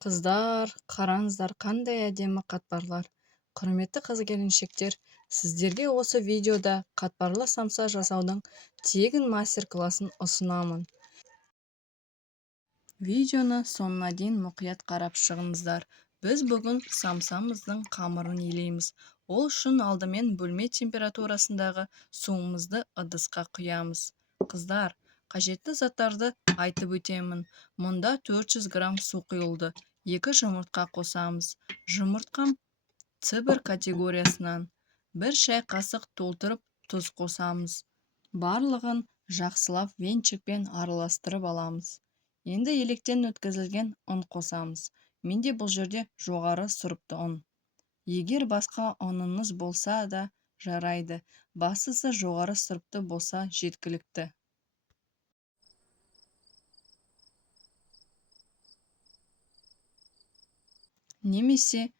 Қыздар, қараңыздар, қандай әдемі қатпарлар. Құрметті қыз-келіншектер, сіздерге осы видеода қатпарлы самса жасаудың тегін мастер-классын ұсынамын. Видеоны соңына дейін мұқият қарап шығыңыздар. Біз бүгін самсамыздың қамырын илейміз. Ол үшін алдымен бөлме температурасындағы суымызды ыдысқа құямыз. Қыздар, қажетті заттарды айтып өтемін. Мұнда 400 грамм су құйылды. 2 жұмыртқа қосамыз. Жұмыртқам С1 категориясынан. 1 шай қасық толтырып тұз қосамыз. Барлығын жақсылап венчикпен араластырып аламыз. Енді електен өткізілген ұн қосамыз. Менде бұл жерде жоғары сұрыпты ұн. Егер басқа ұныңыз болса да жарайды. Бастысы жоғары сұрыпты болса жеткілікті. Немесе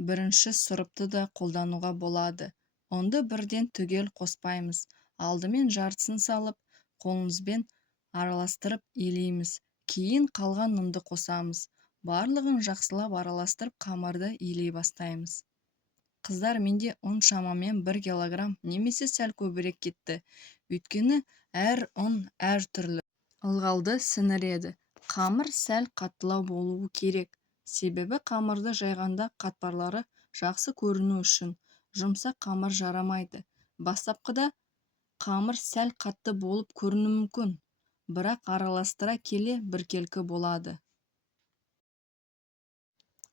бірінші сұрыпты да қолдануға болады. Ұнды бірден түгел қоспаймыз. Алдымен жартысын салып, қолымызбен араластырып илейміз. Кейін қалған ұнды қосамыз. Барлығын жақсылап араластырып, қамырды илей бастаймыз. Қыздар, менде ұн шамамен 1 килограмм немесе сәл көбірек кетті. Өйткені әр ұн әр түрлі ылғалды сіңіреді. Қамыр сәл қаттылау болуы керек. Себебі қамырды жайғанда қатпарлары жақсы көріну үшін. Жұмсақ қамыр жарамайды. Бастапқыда қамыр сәл қатты болып көрінуі мүмкін, бірақ араластыра келе біркелкі болады.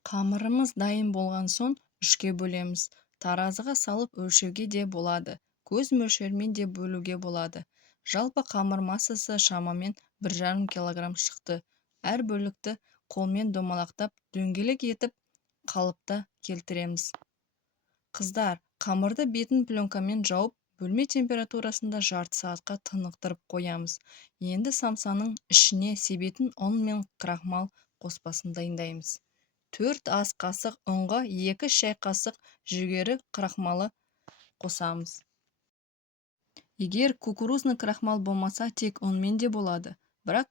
Қамырымыз дайын болған соң үшке бөлеміз. Таразыға салып өлшеуге де болады. Көз мөлшермен де бөлуге болады. Жалпы қамыр массасы шамамен 1,5 килограмм шықты. Әр бөлікті қолмен домалақтап, дөңгелек етіп қалыпта келтіреміз. Қыздар, қамырды бетін пленкамен жауып, бөлме температурасында жарты сағатқа тынықтырып қоямыз. Енді самсаның ішіне себетін ұн мен крахмал қоспасын дайындаймыз. 4 ас қасық ұнға 2 шай қасық жүгері крахмалы қосамыз. Егер кукурузный крахмал болмаса, тек ұнмен де болады. Бірақ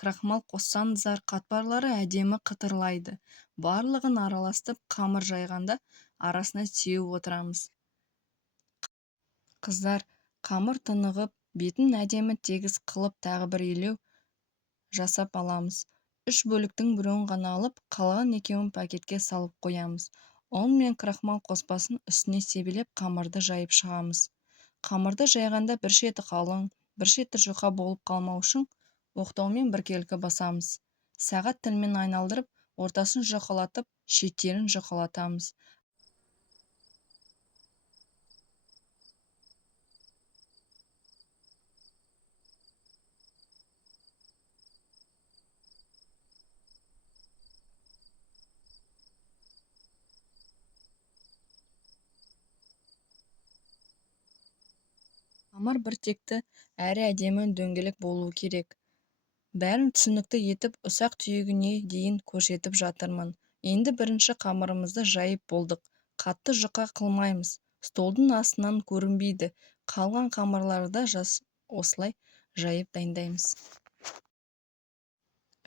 крахмал қоссаңыздар, қатпарлары әдемі қытырлайды. Барлығын араластырып, қамыр жайғанда арасына сеуіп отырамыз. Қыздар, қамыр тынығып, бетін әдемі тегіс қылып тағы бір илеу жасап аламыз. 3 бөліктің біреуін ғана алып, қалған екеуін пакетке салып қоямыз. Ұн мен крахмал қоспасын үстіне себелеп қамырды жайып шығамыз. Қамырды жайғанда бір шеті қалың, бір шеті жұқа болып қалмау үшін оқтаумен біркелкі басамыз. Сағат тілмен айналдырып, ортасын жұқалатып, шеттерін жұқалатамыз. Қамыр біртекті әрі әдемі дөңгелек болуы керек. Бәрін түсінікті етіп, ұсақ түйегіне дейін көрсетіп жатырмын. Енді бірінші қамырымызды жайып болдық. Қатты жұқа қылмаймыз. Столдың астынан көрінбейді. Қалған қамырларды осылай жайып дайындаймыз.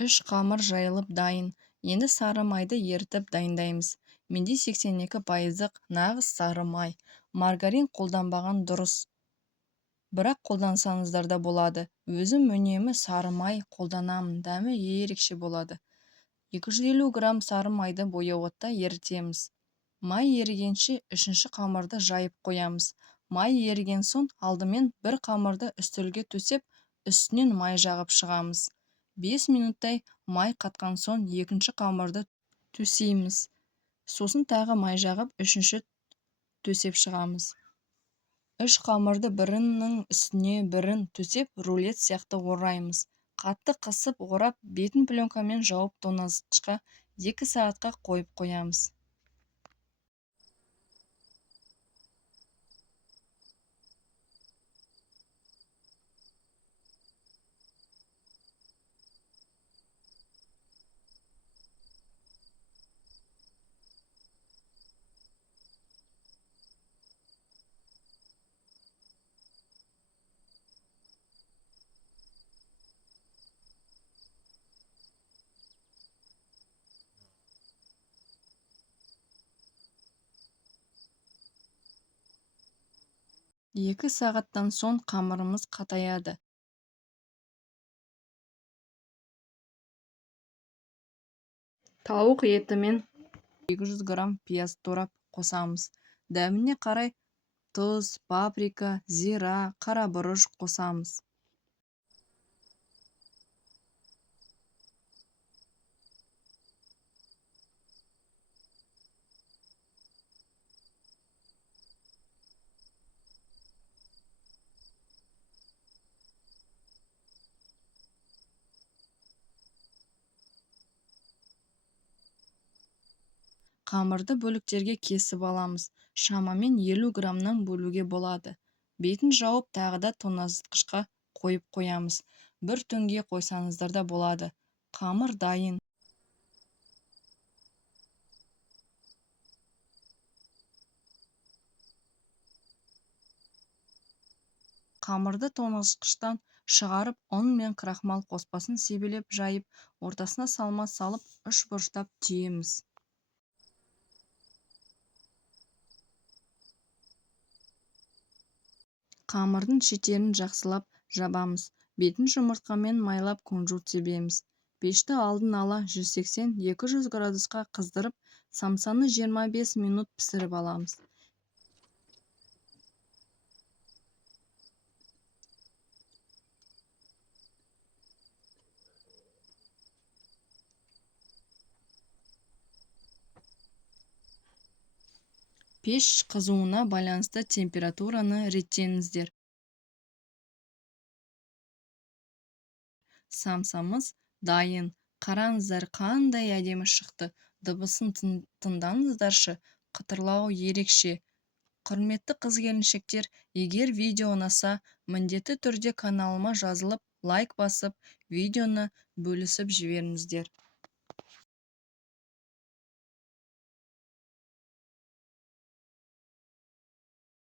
3 қамыр жайылып дайын. Енді сары майды ерітіп дайындаймыз. Менде 82% нағыз сары май. Маргарин қолданбаған дұрыс. Бірақ қолдансаңыздар да болады. Өзім үнемі сары май қолданамын, дәмі ерекше болады. 250 грамм сары майды бояуытта ерітеміз. Май ерігенше үшінші қамырды жайып қоямыз. Май еріген соң алдымен бір қамырды үстелге төсеп, үстінен май жағып шығамыз. 5 минуттай май қатқан соң екінші қамырды төсейміз. Сосын тағы май жағып, үшінші төсеп шығамыз. 3 қамырды бірінің үстіне бірін төсеп, рулет сияқты ораймыз. Қатты қысып орап, бетін пленкамен жауып тоңазытқышқа 2 сағатқа қойып қоямыз. 2 сағаттан соң қамырымыз қатаяды. Тауық еті мен 200 грамм пияз турап қосамыз. Дәміне қарай тұз, паприка, зира, қарабұрыш қосамыз. Қамырды бөліктерге кесіп аламыз. Шамамен 50 грамнан бөлуге болады. Бетін жауып тағы да тоңазытқышқа қойып қоямыз. Бір түнге қойсаңыздар да болады. Қамыр дайын. Қамырды тоңазытқыштан шығарып, ұн мен крахмал қоспасын себелеп жайып, ортасына салма салып, үш бұрыштап түйеміз. Қамырдың шеттерін жақсылап жабамыз. Бетін жұмыртқамен майлап күнжіт себеміз. Пешті алдын ала 180-200 градусқа қыздырып, самсаны 25 минут пісіріп аламыз. Пеш қызуына байланысты температураны реттеңіздер. Самсамыз дайын. Қараңыздар, қандай әдемі шықты. Дыбысын тыңдаңыздаршы, қытырлауы ерекше. Құрметті қыз-келіншектер, егер видео ұнаса, міндетті түрде каналыма жазылып, лайк басып, видеоны бөлісіп жіберіңіздер.